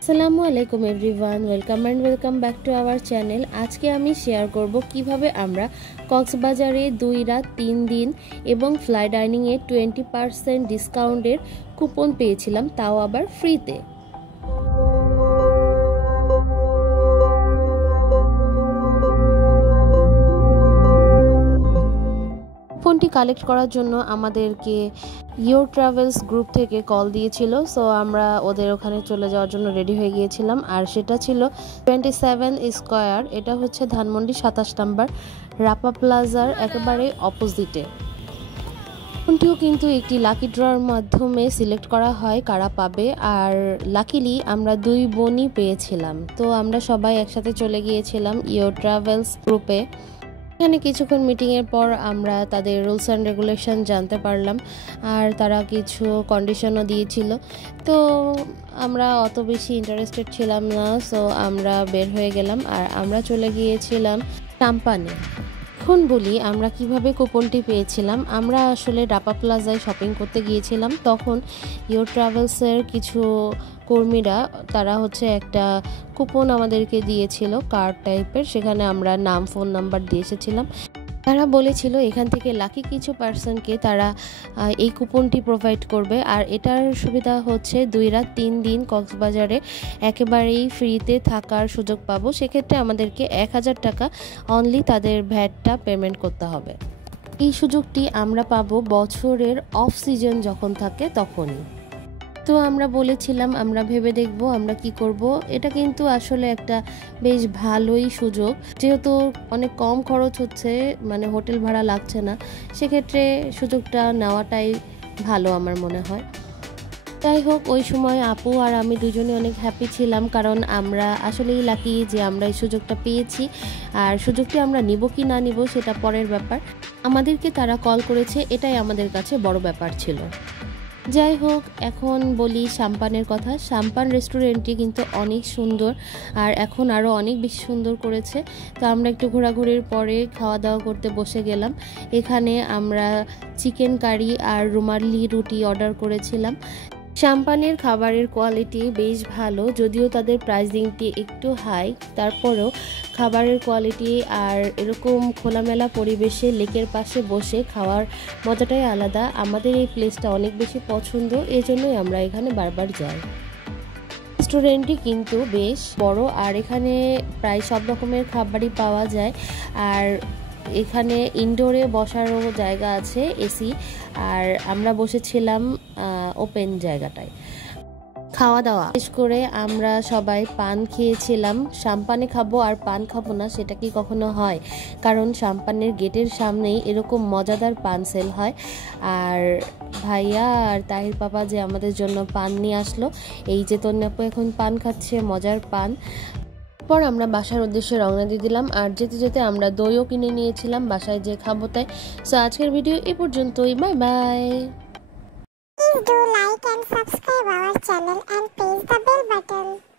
আসসালামু আলাইকুম everyone, welcome back to our channel. আজকে আমি শেয়ার করব কিভাবে আমরা কক্সবাজারে 2 রাত 3 দিন এবং ফ্লাই ডাইনিংয়ে 20% ডিসকাউন্টের কুপন পেয়েছিলাম, তাও আবার ফ্রিতে। কুপনটি কালেক্ট করার জন্য আমাদেরকে ইয়োর ট্রাভেলস গ্রুপ থেকে কল দিয়েছিল। সো আমরা ওদের ওখানে চলে যাওয়ার জন্য রেডি হয়ে গিয়েছিলাম। আর সেটা ছিল 27 স্কয়ার, এটা হচ্ছে ধানমন্ডি 27 নম্বর রাপা প্লাজার একেবারে অপোজিটে। কুপনটিও কিন্তু একটি লাকি ড্রর মাধ্যমে সিলেক্ট করা হয় কারা পাবে, আর লাকিলি আমরা 2 বোনই পেয়েছিলাম। তো আমরা সবাই একসাথে চলে গিয়েছিলাম ইয়োর ট্রাভেলস গ্রুপে। এখানে কিছুক্ষণ মিটিংয়ের পর আমরা তাদের রুলস অ্যান্ড রেগুলেশন জানতে পারলাম, আর তারা কিছু কন্ডিশনও দিয়েছিল। তো আমরা অত বেশি ইন্টারেস্টেড ছিলাম না, সো আমরা বের হয়ে গেলাম আর আমরা চলে গিয়েছিলাম সাম্পানে। এখন বলি আমরা কিভাবে কুপনটি পেয়েছিলাম। আমরা আসলে রাপা প্লাজায় শপিং করতে গিয়েছিলাম, তখন ইয়োর ট্রাভেলসের কিছু কর্মীরা তারা একটা কুপন আমাদেরকে দিয়েছিল কার্ড টাইপের, সেখানে আমরা নাম ফোন নাম্বার দিয়ে এসেছিলাম। তারা বলেছিল এখান থেকে লাকি কিছু পার্সনকে তারা এই কুপনটি প্রোভাইড করবে, আর এটার সুবিধা হচ্ছে 2 রাত 3 দিন কক্সবাজারে একেবারেই ফ্রিতে থাকার সুযোগ পাবো। সেক্ষেত্রে আমাদেরকে 1000 টাকা অনলি তাদের ভ্যাটটা পেমেন্ট করতে হবে। এই সুযোগটি আমরা পাবো বছরের অফ সিজন যখন থাকে তখনই। তো আমরা বলেছিলাম আমরা ভেবে দেখব আমরা কি করব। এটা কিন্তু আসলে একটা বেশ ভালোই সুযোগ, যেহেতু অনেক কম খরচ হচ্ছে, মানে হোটেল ভাড়া লাগছে না, সেক্ষেত্রে সুযোগটা নেওয়াটাই ভালো আমার মনে হয়। যাই হোক, ওই সময় আপু আর আমি দুজনে অনেক হ্যাপি ছিলাম, কারণ আমরা আসলেই লাকি যে আমরা এই সুযোগটা পেয়েছি। আর সুযোগটি আমরা নিব কি না নিব সেটা পরের ব্যাপার। আমাদেরকে তারা কল করেছে, এটাই আমাদের কাছে বড় ব্যাপার ছিল। যাই হোক, এখন বলি সাম্পানের কথা। সাম্পান রেস্টুরেন্টটি কিন্তু অনেক সুন্দর, আর এখন আরও অনেক বেশি সুন্দর করেছে। তো আমরা একটু ঘোরাঘুরির পরে খাওয়া দাওয়া করতে বসে গেলাম। এখানে আমরা চিকেন কারি আর রুমালি রুটি অর্ডার করেছিলাম। সাম্পানের খাবারের কোয়ালিটি বেশ ভালো, যদিও তাদের প্রাইসিংটি একটু হাই, তারপরেও খাবারের কোয়ালিটি আর এরকম খোলামেলা পরিবেশে লেকের পাশে বসে খাওয়ার মজাটাই আলাদা। আমাদের এই প্লেসটা অনেক বেশি পছন্দ, এজন্যই আমরা এখানে বারবার যাই। রেস্টুরেন্টটি কিন্তু বেশ বড়, আর এখানে প্রায় সব রকমের খাবারই পাওয়া যায়। আর এখানে ইনডোরে বসারও জায়গা আছে, এসি, আর আমরা বসেছিলাম ওপেন জায়গাটায়। খাওয়া দাওয়া শেষ করে আমরা সবাই পান খেয়েছিলাম। সাম্পানে খাবো আর পান খাবো না সেটা কি কখনো হয়? কারণ সাম্পানের গেটের সামনেই এরকম মজাদার পান সেল হয়। আর ভাইয়া আর তাহির পাপা যে আমাদের জন্য পান নিয়ে আসলো, এই যে তন্যাপু এখন পান খাচ্ছে, মজার পান। পর আমরা বাসার উদ্দেশ্যে রওনা দিয়ে দিলাম, আর যেতে যেতে আমরা দইও কিনে নিয়েছিলাম বাসায় যে খাবো তাই। সো আজকের ভিডিও এই পর্যন্তই, bye bye. Please do like and subscribe our channel and press the bell button.